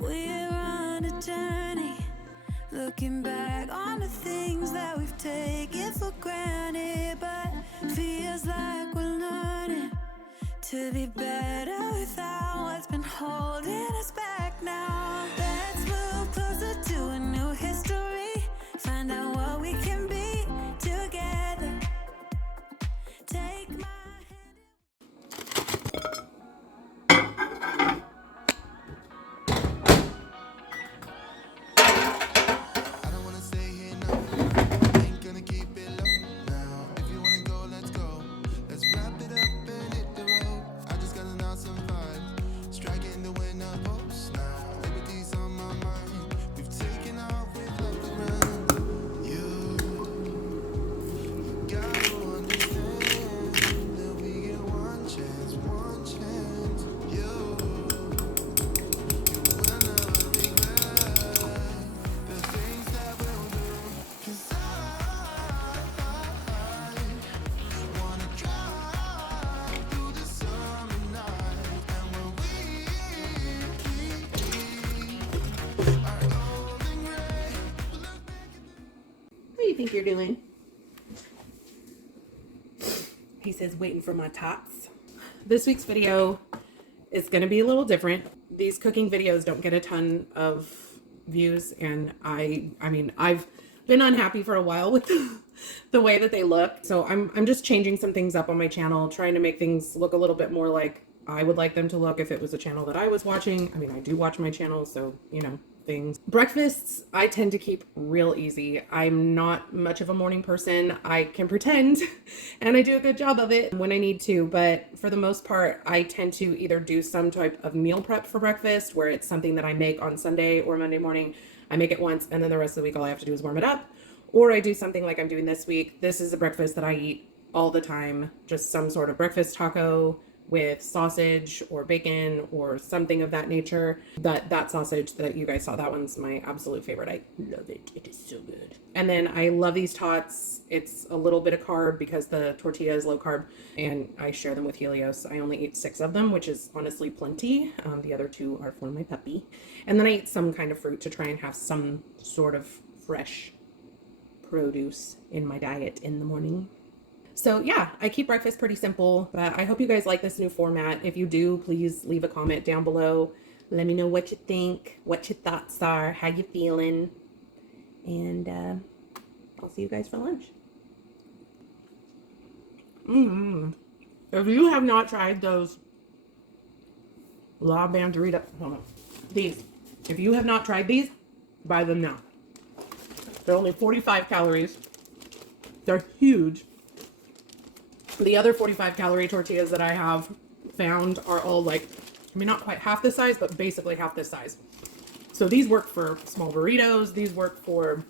We're on a journey, looking back on the things that we've taken for granted, but feels like we're learning to be better without what's been holding us back now. Let's move closer to a new history, find out what we can be together. Take my hand. I don't wanna stay here, no. Ain't gonna keep it low now. If you wanna go, let's go. Let's wrap it up and hit the road. I just got an awesome vibe, striking the winner post now. Liberty's on my mind. We've taken off, we've left the ground. You gotta understand that we get one chance, one chance. You will never regret the things that we'll do. 'Cause I wanna drive through the summer night, and when we are golden gray, we'll look back at What do you think you're doing? He says, waiting for my tots. This week's video is going to be a little different. These cooking videos don't get a ton of views, and I mean, I've been unhappy for a while with the way that they look. So I'm just changing some things up on my channel, trying to make things look a little bit more like I would like them to look if it was a channel that I was watching. I mean, I do watch my channel, so, you know, things. Breakfasts, I tend to keep real easy. I'm not much of a morning person. I can pretend, and I do a good job of it when I need to, but for the most part, I tend to either do some type of meal prep for breakfast, where it's something that I make on Sunday or Monday morning. I make it once, and then the rest of the week, all I have to do is warm it up. Or I do something like I'm doing this week. This is a breakfast that I eat all the time, just some sort of breakfast taco with sausage or bacon or something of that nature. That sausage that you guys saw, that one's my absolute favorite. I love it. It is so good. And then I love these tots. It's a little bit of carb because the tortilla is low carb, and I share them with Helios. I only eat 6 of them, which is honestly plenty. The other 2 are for my puppy. And then I eat some kind of fruit to try and have some sort of fresh produce in my diet in the morning. So yeah, I keep breakfast pretty simple, but I hope you guys like this new format. If you do, please leave a comment down below. Let me know what you think, what your thoughts are, how you feeling. And I'll see you guys for lunch. If you have not tried those La Banderita, these, if you have not tried these, buy them now. They're only 45 calories. They're huge. The other 45 calorie tortillas that I have found are all like, I mean, not quite half this size, but basically half this size. So these work for small burritos. These work for,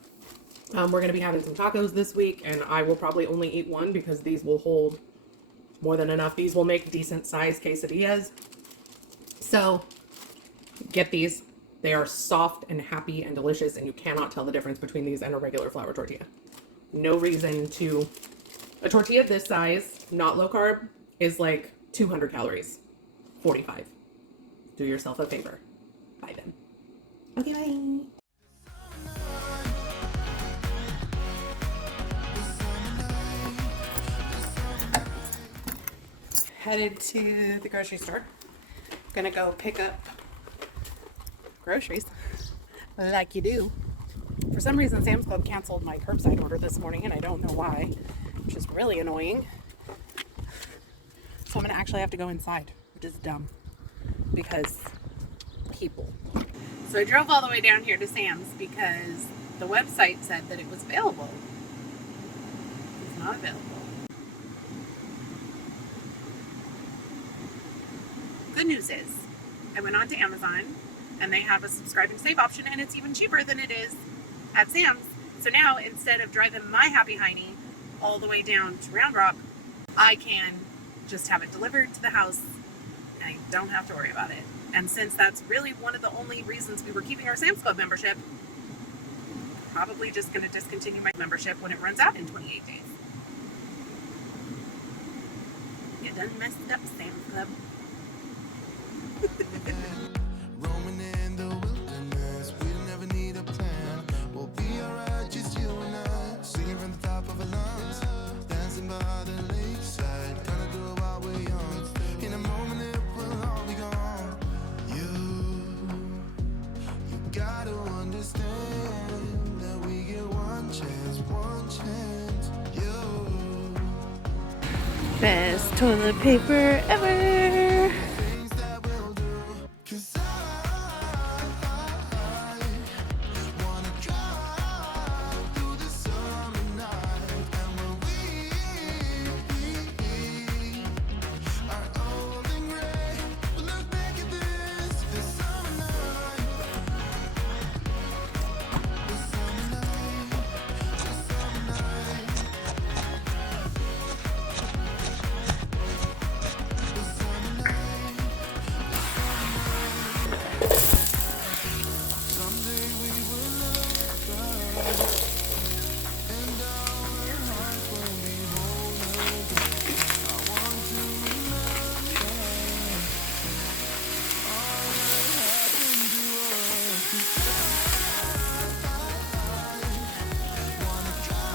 we're going to be having some tacos this week, and I will probably only eat one because these will hold more than enough. These will make decent sized quesadillas. So get these. They are soft and happy and delicious, and you cannot tell the difference between these and a regular flour tortilla. No reason to. A tortilla this size, not low carb, is like 200 calories. 45. Do yourself a favor. Buy them. Okay, bye. Headed to the grocery store. Gonna go pick up groceries like you do. For some reason, Sam's Club canceled my curbside order this morning, and I don't know why, which is really annoying. So I'm gonna actually have to go inside, which is dumb because people. So I drove all the way down here to Sam's because the website said that it was available. It's not available. Good news is, I went on to Amazon and they have a subscribe and save option, and it's even cheaper than it is at Sam's. So now, instead of driving my happy hiney all the way down to Round Rock, I can just have it delivered to the house and I don't have to worry about it. And since that's really one of the only reasons we were keeping our Sam's Club membership, I'm probably just going to discontinue my membership when it runs out in 28 days. done messed up Sam's Club. Roaming in the wilderness, we don't ever need a plan. We'll be alright, just you and I. Singing from the top of our lungs, dancing by the lakeside. Gonna do it while we're young. In a moment it will all be gone. You gotta understand that we get one chance, one chance. Best toilet paper ever. Things that we'll do, 'cause I wanna drive through the summer night. And when we are old and gray, we'll look back at this summer night. This summer night, this summer night. This summer night, someday we will look back, and our hearts will be whole again. I want to remember all that happened to us. 'Cause I wanna drive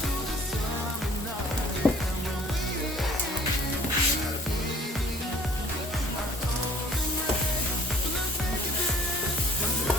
through the summer night. And when we are old and gray, we'll look back at this summer night.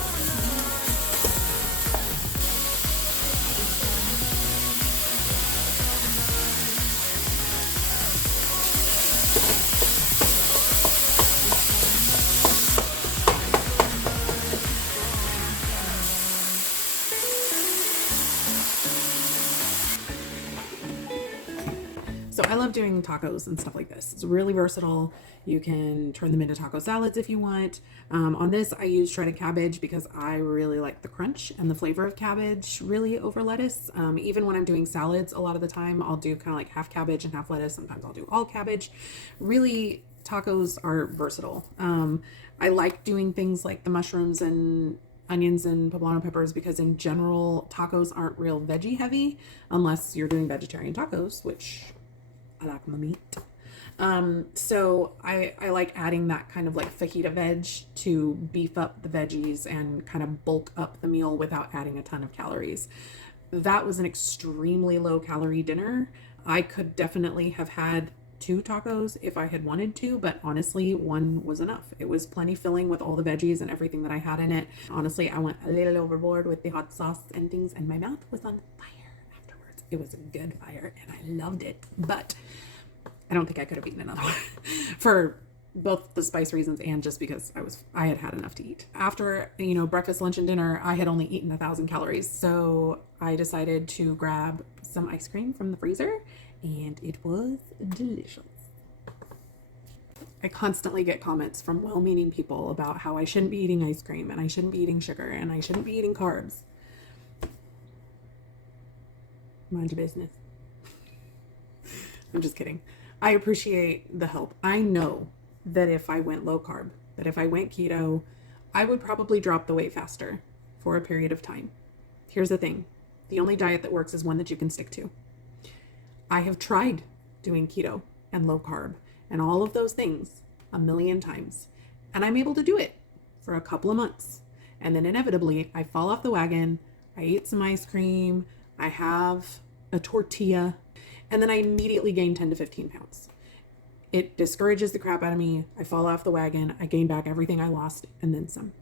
So I love doing tacos and stuff like this. It's really versatile. You can turn them into taco salads if you want. On this, I use shredded cabbage because I really like the crunch and the flavor of cabbage really over lettuce. Even when I'm doing salads, a lot of the time I'll do kind of like half cabbage and half lettuce. Sometimes I'll do all cabbage. Really, tacos are versatile. I like doing things like the mushrooms and onions and poblano peppers because in general, tacos aren't real veggie heavy unless you're doing vegetarian tacos, which I like my meat. So I like adding that kind of like fajita veg to beef up the veggies and kind of bulk up the meal without adding a ton of calories. That was an extremely low calorie dinner. I could definitely have had 2 tacos if I had wanted to, but honestly, 1 was enough. It was plenty filling with all the veggies and everything that I had in it. Honestly, I went a little overboard with the hot sauce and things, and my mouth was on fire afterwards. It was a good fire, and I loved it, but I don't think I could have eaten another one for both the spice reasons and just because I had had enough to eat. After, breakfast, lunch, and dinner, I had only eaten 1,000 calories. So I decided to grab some ice cream from the freezer, and it was delicious. I constantly get comments from well-meaning people about how I shouldn't be eating ice cream and I shouldn't be eating sugar and I shouldn't be eating carbs. Mind your business. I'm just kidding. I appreciate the help. I know that if I went low carb, that if I went keto, I would probably drop the weight faster for a period of time. Here's the thing. The only diet that works is one that you can stick to. I have tried doing keto and low carb and all of those things a million times, and I'm able to do it for a couple of months. And then inevitably I fall off the wagon. I eat some ice cream. I have a tortilla, and then I immediately gain 10 to 15 pounds. It discourages the crap out of me. I fall off the wagon. I gain back everything I lost and then some.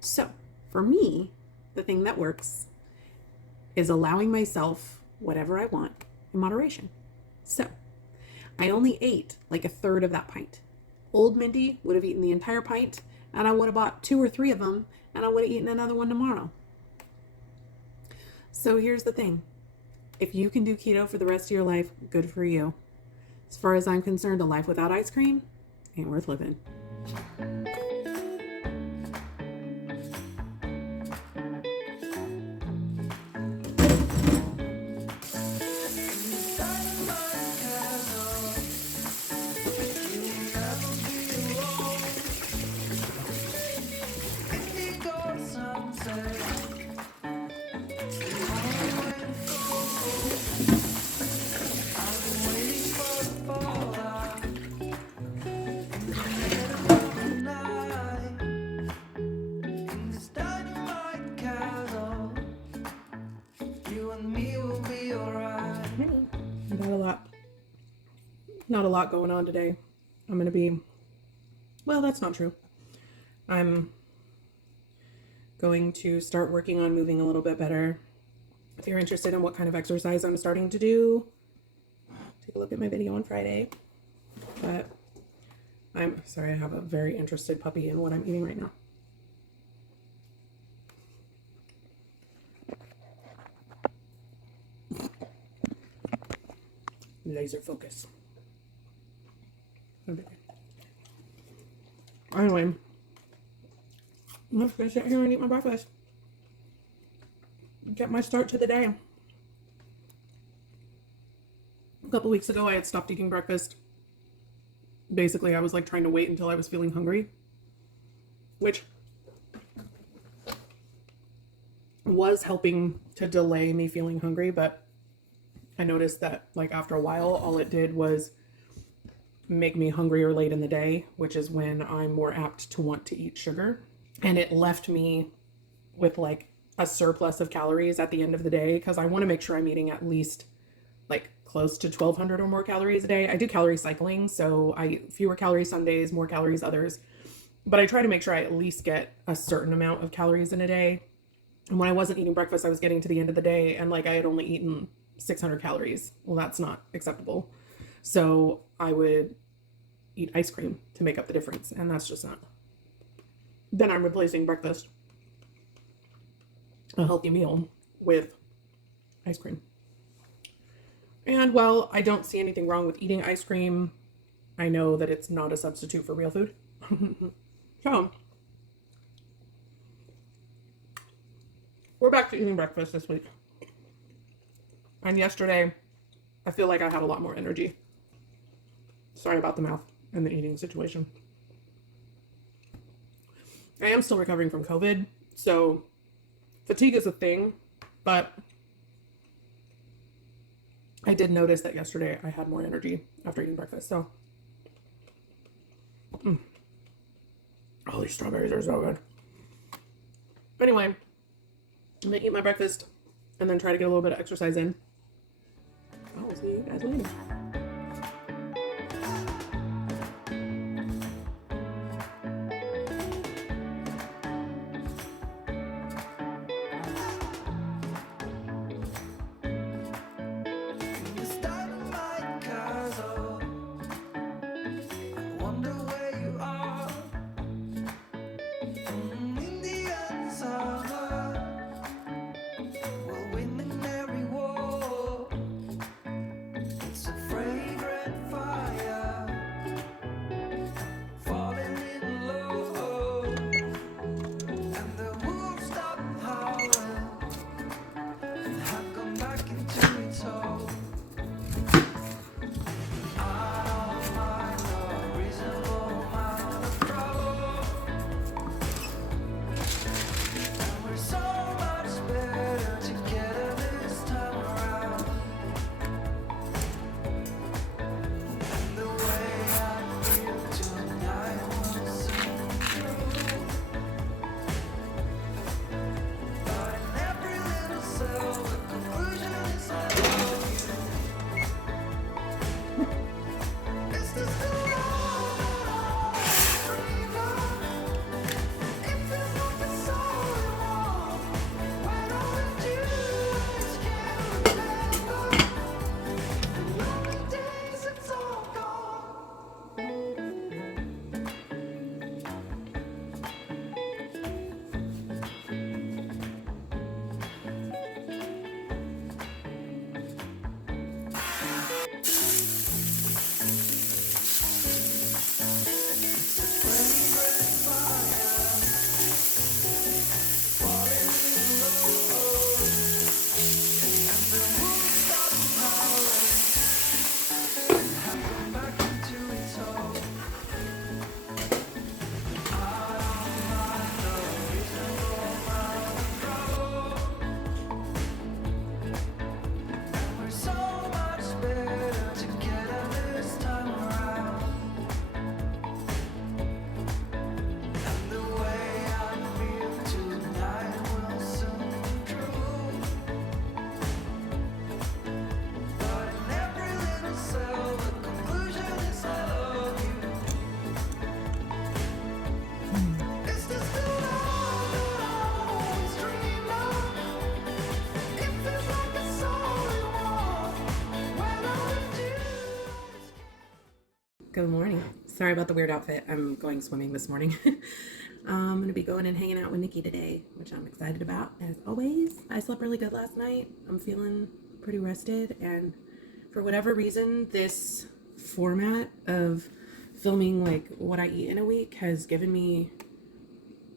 So for me, the thing that works is allowing myself whatever I want in moderation. So I only ate like a third of that pint. Old Mindy would have eaten the entire pint, and I would have bought 2 or 3 of them, and I would have eaten another one tomorrow. So here's the thing. If you can do keto for the rest of your life, good for you. As far as I'm concerned, a life without ice cream ain't worth living. not a lot going on today. I'm going to be, well, that's not true. I'm going to start working on moving a little bit better. If you're interested in what kind of exercise I'm starting to do, take a look at my video on Friday. But I'm sorry, I have a very interested puppy in what I'm eating right now. Laser focus. Anyway, I'm just gonna sit here and eat my breakfast. Get my start to the day. A couple weeks ago, I had stopped eating breakfast. Basically, I was like trying to wait until I was feeling hungry, which was helping to delay me feeling hungry, but I noticed that like after a while, all it did was make me hungrier late in the day, which is when I'm more apt to want to eat sugar. And it left me with like a surplus of calories at the end of the day, because I want to make sure I'm eating at least like close to 1,200 or more calories a day. I do calorie cycling, so I eat fewer calories some days, more calories others. But I try to make sure I at least get a certain amount of calories in a day. And when I wasn't eating breakfast, I was getting to the end of the day and like I had only eaten 600 calories. Well, that's not acceptable. So I would eat ice cream to make up the difference, and that's just not. Then I'm replacing breakfast, a healthy meal, with ice cream. And while I don't see anything wrong with eating ice cream, I know that it's not a substitute for real food. So we're back to eating breakfast this week. And yesterday, I feel like I had a lot more energy. Sorry about the mouth and the eating situation. I am still recovering from COVID, so fatigue is a thing, but I did notice that yesterday I had more energy after eating breakfast, so. Oh, these strawberries are so good. Anyway, I'm gonna eat my breakfast and then try to get a little bit of exercise in. I'll see you guys later. You start my cars off. I wonder where you are. In the summer, we'll win in every war. It's a friend. Good morning. Sorry about the weird outfit. I'm going swimming this morning. I'm going to be going and hanging out with Nikki today, which I'm excited about, as always. I slept really good last night. I'm feeling pretty rested, and for whatever reason, this format of filming like what I eat in a week has given me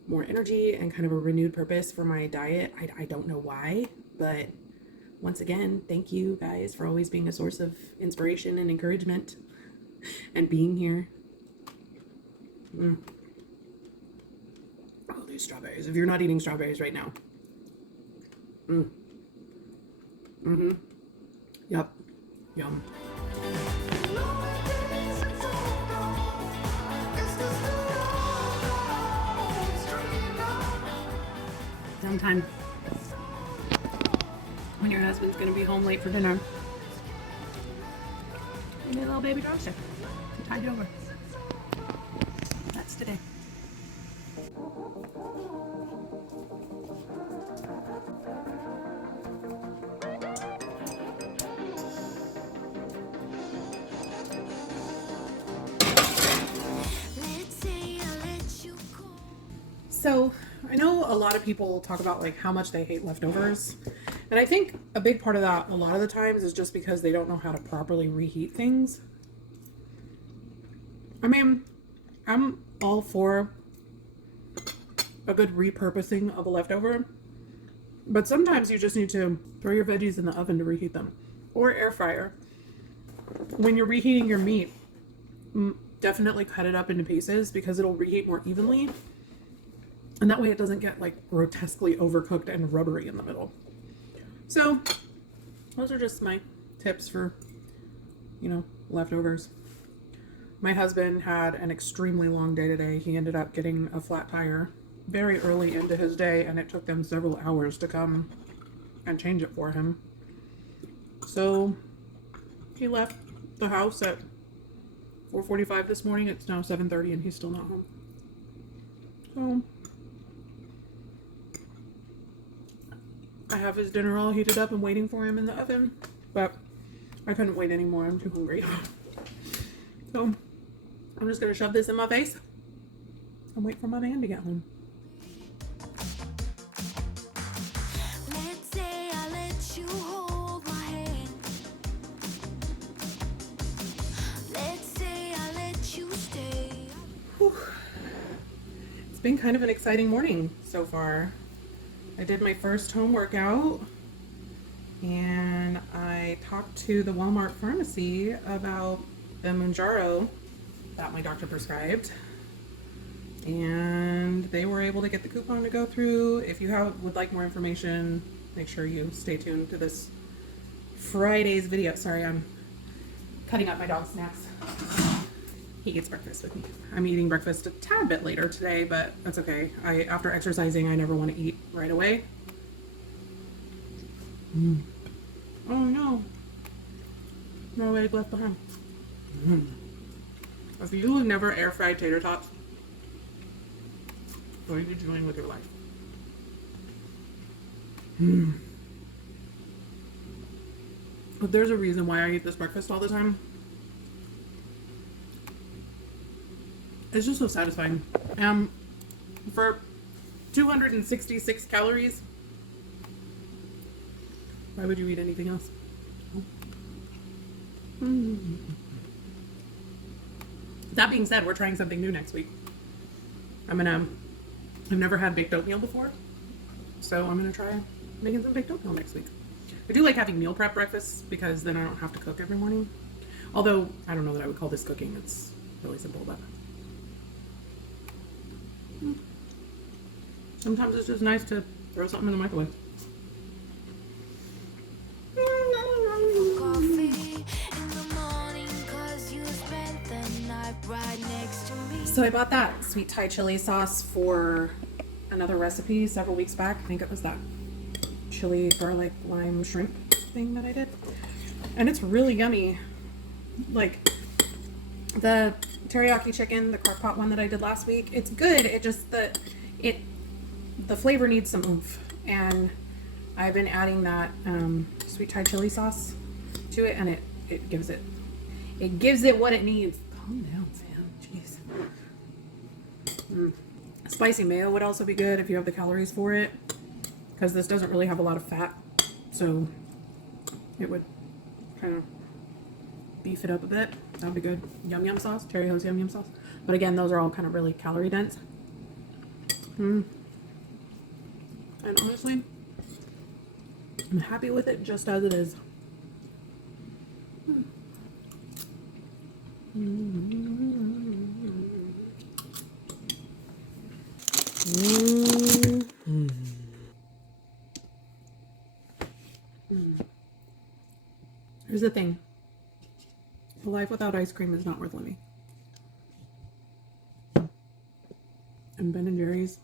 more energy and kind of a renewed purpose for my diet. I don't know why, but once again, thank you guys for always being a source of inspiration and encouragement and being here. Oh, these strawberries. If you're not eating strawberries right now. Yep. Yum. Sometime when your husband's gonna be home late for dinner, you need a little baby drumstick to tide you over. That's today. So I know a lot of people talk about like how much they hate leftovers, and I think a big part of that a lot of the times is just because they don't know how to properly reheat things. I mean, I'm all for a good repurposing of a leftover, but sometimes you just need to throw your veggies in the oven to reheat them, or air fryer. When you're reheating your meat, definitely cut it up into pieces because it'll reheat more evenly. And that way it doesn't get like grotesquely overcooked and rubbery in the middle. So those are just my tips for, leftovers. My husband had an extremely long day today. He ended up getting a flat tire very early into his day, and it took them several hours to come and change it for him. So he left the house at 4:45 this morning. It's now 7:30 and he's still not home. So I have his dinner all heated up and waiting for him in the oven, but I couldn't wait anymore. I'm too hungry. So I'm just gonna shove this in my face and wait for my man to get home. Let's say I let you hold my hand. Let's say I let you stay. Whew. It's been kind of an exciting morning so far. I did my first home workout, and I talked to the Walmart pharmacy about the Mounjaro that my doctor prescribed, and they were able to get the coupon to go through. If you would like more information, make sure you stay tuned to this Friday's video. Sorry, I'm cutting up my dog's snacks. He eats breakfast with me. I'm eating breakfast a tad bit later today, but that's okay. After exercising, I never want to eat right away. Oh no. No egg left behind. If you have never air fried tater tots, what are you doing with your life? But there's a reason why I eat this breakfast all the time. It's just so satisfying. For 266 calories, why would you eat anything else? That being said, we're trying something new next week. I've never had baked oatmeal before, so I'm gonna try making some baked oatmeal next week. I do like having meal prep breakfasts because then I don't have to cook every morning. Although, I don't know that I would call this cooking. It's really simple, but sometimes it's just nice to throw something in the microwave. Coffee in the morning 'cause you spent the night right next to me. So I bought that sweet Thai chili sauce for another recipe several weeks back. I think it was that chili garlic lime shrimp thing that I did. And it's really yummy. Like the teriyaki chicken, the crock pot one that I did last week, it's good. It just the flavor needs some oomph, and I've been adding that sweet Thai chili sauce to it, and it gives it what it needs. Calm down, Sam. Jeez. Spicy mayo would also be good if you have the calories for it, because this doesn't really have a lot of fat, so it would kind of beef it up a bit. That would be good. Yum yum sauce, Terry Ho's yum yum sauce. But again, those are all kind of really calorie dense. And honestly, I'm happy with it just as it is. Here's the thing. A life without ice cream is not worth living. And Ben & Jerry's,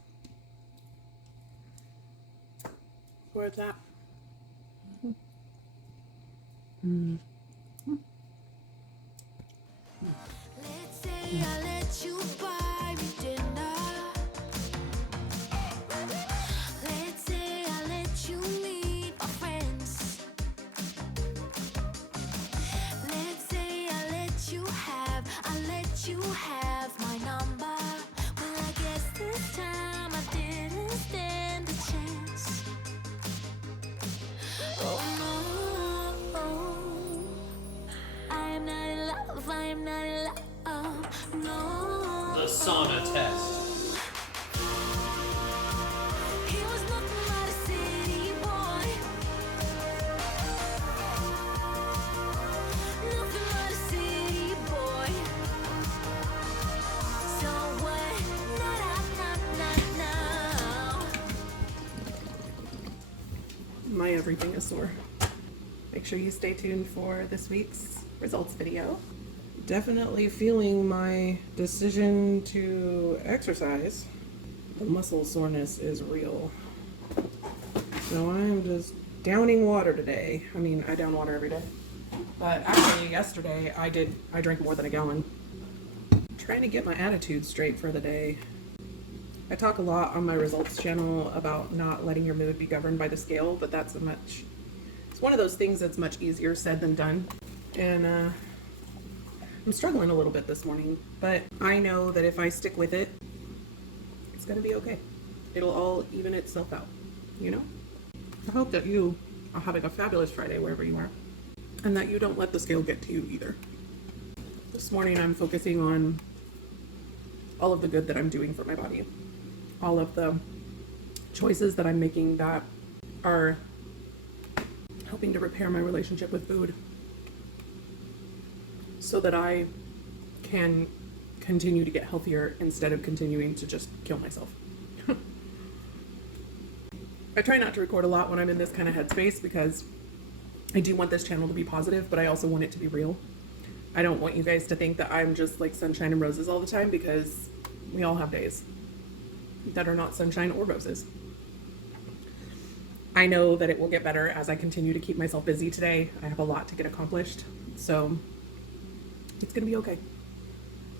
where it's at. Let's say I let you buy me dinner. Let's say I let you meet my friends. Let's say I let you have my number. Well, I guess this time I didn't stand a chance. Oh no, I am not in love, I am not in love, no. The sauna test. He was nothing but a city boy. Nothing but a city boy. So what? No. My everything is sore. Make sure you stay tuned for this week's results video. Definitely feeling my decision to exercise. The muscle soreness is real. So I'm just downing water today. I mean, I down water every day. But actually yesterday I drank more than a gallon. Trying to get my attitude straight for the day. I talk a lot on my results channel about not letting your mood be governed by the scale, but it's one of those things that's much easier said than done. And I'm struggling a little bit this morning, but I know that if I stick with it, it's gonna be okay. It'll all even itself out, you know? I hope that you are having a fabulous Friday wherever you are, and that you don't let the scale get to you either. This morning I'm focusing on all of the good that I'm doing for my body. All of the choices that I'm making that are helping to repair my relationship with food so that I can continue to get healthier instead of continuing to just kill myself. I try not to record a lot when I'm in this kind of headspace because I do want this channel to be positive, but I also want it to be real. I don't want you guys to think that I'm just like sunshine and roses all the time, because we all have days that are not sunshine or roses. I know that it will get better as I continue to keep myself busy today. I have a lot to get accomplished, so it's gonna be okay.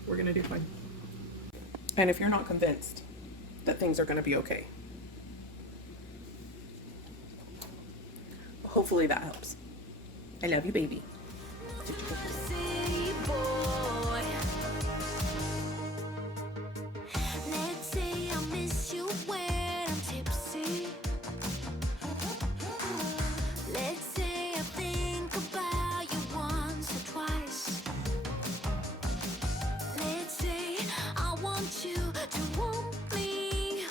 We're gonna do fine. And if you're not convinced that things are gonna be okay, hopefully that helps. I love you, baby. City boy. Let's say I miss you when I'm tipsy. Let's say I think about you once or twice. Let's say I want you to want me.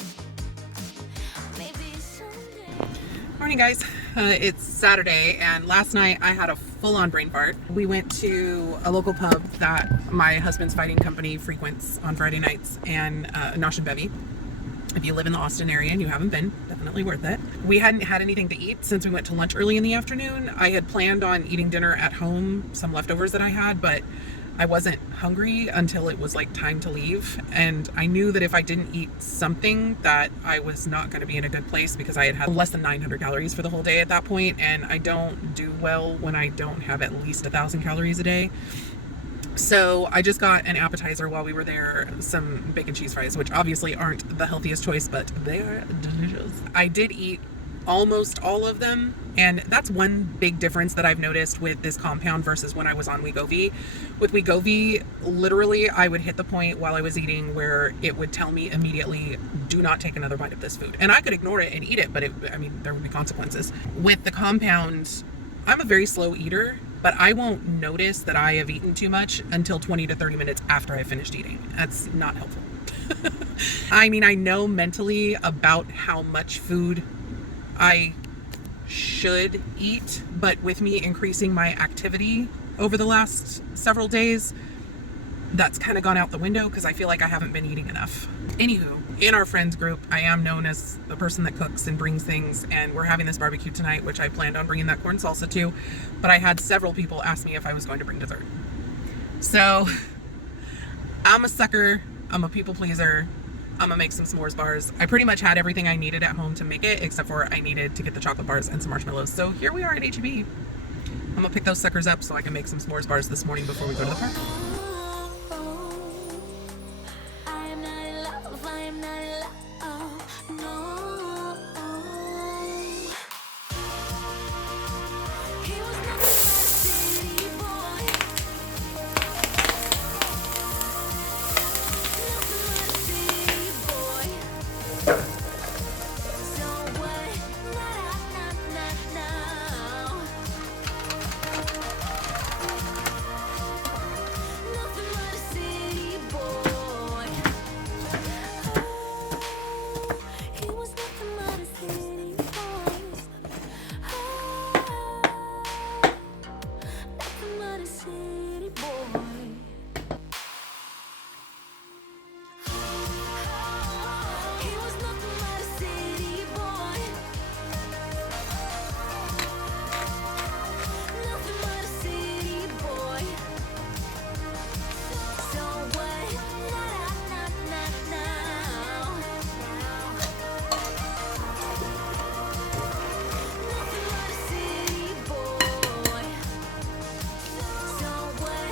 Maybe someday. Morning, guys. It's Saturday, and last night I had a full-on brain fart. We went to a local pub that my husband's fighting company frequents on Friday nights, and Nosh and Bevy. If you live in the Austin area and you haven't been, definitely worth it. We hadn't had anything to eat since we went to lunch early in the afternoon. I had planned on eating dinner at home, some leftovers that I had, but I wasn't hungry until it was like time to leave. And I knew that if I didn't eat something, that I was not going to be in a good place, because I had had less than 900 calories for the whole day at that point. And I don't do well when I don't have at least 1,000 calories a day. So I just got an appetizer while we were there, some bacon cheese fries, which obviously aren't the healthiest choice, but they are delicious. I did eat almost all of them. And that's one big difference that I've noticed with this compound versus when I was on Wegovy. With Wegovy, literally, I would hit the point while I was eating where it would tell me immediately, do not take another bite of this food. And I could ignore it and eat it, but there would be consequences. With the compound, I'm a very slow eater, but I won't notice that I have eaten too much until 20 to 30 minutes after I finished eating. That's not helpful. I mean, I know mentally about how much food I should eat, but with me increasing my activity over the last several days, that's kind of gone out the window because I feel like I haven't been eating enough. Anywho, in our friends group, I am known as the person that cooks and brings things, and we're having this barbecue tonight, which I planned on bringing that corn salsa to, but I had several people ask me if I was going to bring dessert. So I'm a sucker, I'm a people pleaser, I'm gonna make some s'mores bars. I pretty much had everything I needed at home to make it, except for I needed to get the chocolate bars and some marshmallows. So here we are at H-E-B. I'm gonna pick those suckers up so I can make some s'mores bars this morning before we go to the park. I am not in love, I am not in love, no. He was nothing but a city boy. Nothing but a city boy. So what? Now. Nothing but a city boy. Oh, he was nothing but a city boy. Oh, nothing but a city boy. He was nothing but a city boy. Nothing but a city boy. So what? Now. Nothing but a city boy. So what?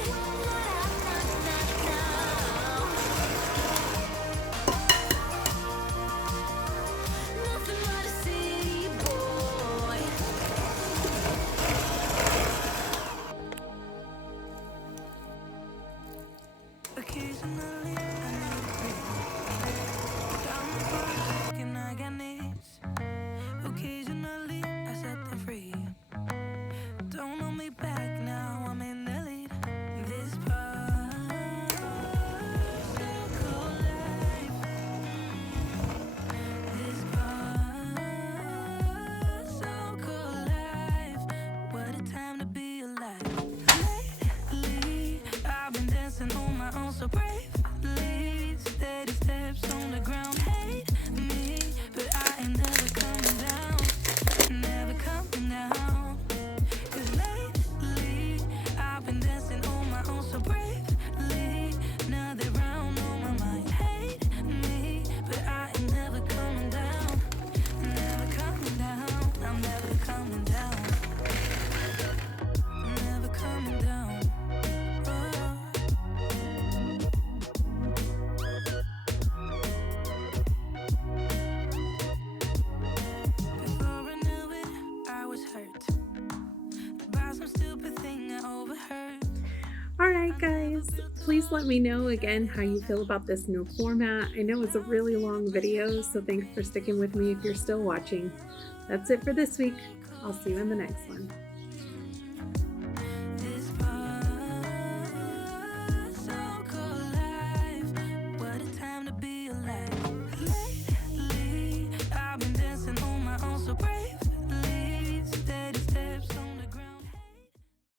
Now. Nothing but a city boy. Occasionally, I need a break. Got my phone and I got needs. Occasionally, I set them free. Don't hold me back now, I'm in the lead. This part, so cool life. This part, so cool life. What a time to be alive. Lately, I've been dancing on my own so bravely. Steady steps on the ground. Hate me, but I ain't never coming down. Never coming down. 'Cause lately, I've been dancing on my own so bravely. Now they're round on my mind. Hate me, but I ain't never coming down. Never coming down. I'm never coming down. Never coming down. Oh. Before I knew it, I was hurt by some stupid thing I overheard. Alright guys, please let me know again how you feel about this new format. I know it's a really long video, so thanks for sticking with me if you're still watching. That's it for this week. I'll see you in the next one.